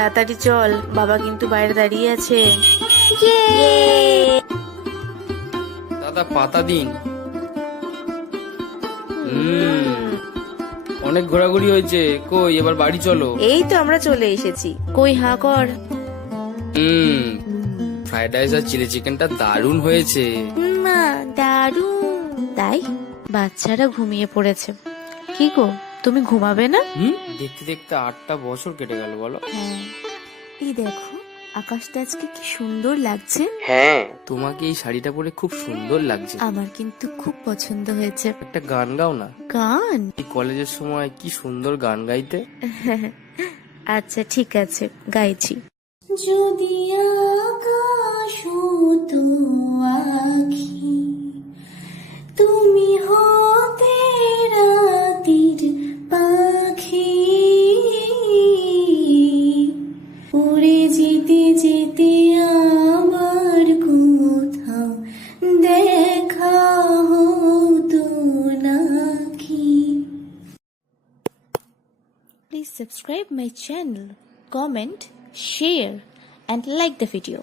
তাড়াতাড়ি চল, বাবা কিন্তু বাইরে দাঁড়িয়ে আছে। দাদা পাতা দিন। অনেক ঘোরাঘুরি হয়েছে, কই এবার বাড়ি চলো। এই তো আমরা চলে এসেছি। কই হাঁ কর। ফ্রাইড রাইস আর চিলি চিকেনটা দারুণ হয়েছে। মা দারুণ। তাই বাচ্চারা ঘুমিয়ে পড়েছে। কি গো, তুমি ঘুমাবে না? দেখতে দেখতে 8টা বছর কেটে গেল বলো। হ্যাঁ, এই দেখো আকাশটা আজকে কি সুন্দর লাগছে। হ্যাঁ, তোমাকে এই শাড়িটা পরে খুব সুন্দর লাগছে। আমার কিন্তু খুব পছন্দ হয়েছে। একটা গান গাও না। গান? এই কলেজের সময় কি সুন্দর গান গাইতে। আচ্ছা ঠিক আছে, গাইছি। যদি আকাশ হতো আঁখি, তুমি হতে রাতের পাখি, উড়ে যেতে যেতে আমার কোথাও দেখা হতো নাকি। Please subscribe my channel, comment, share and like the video.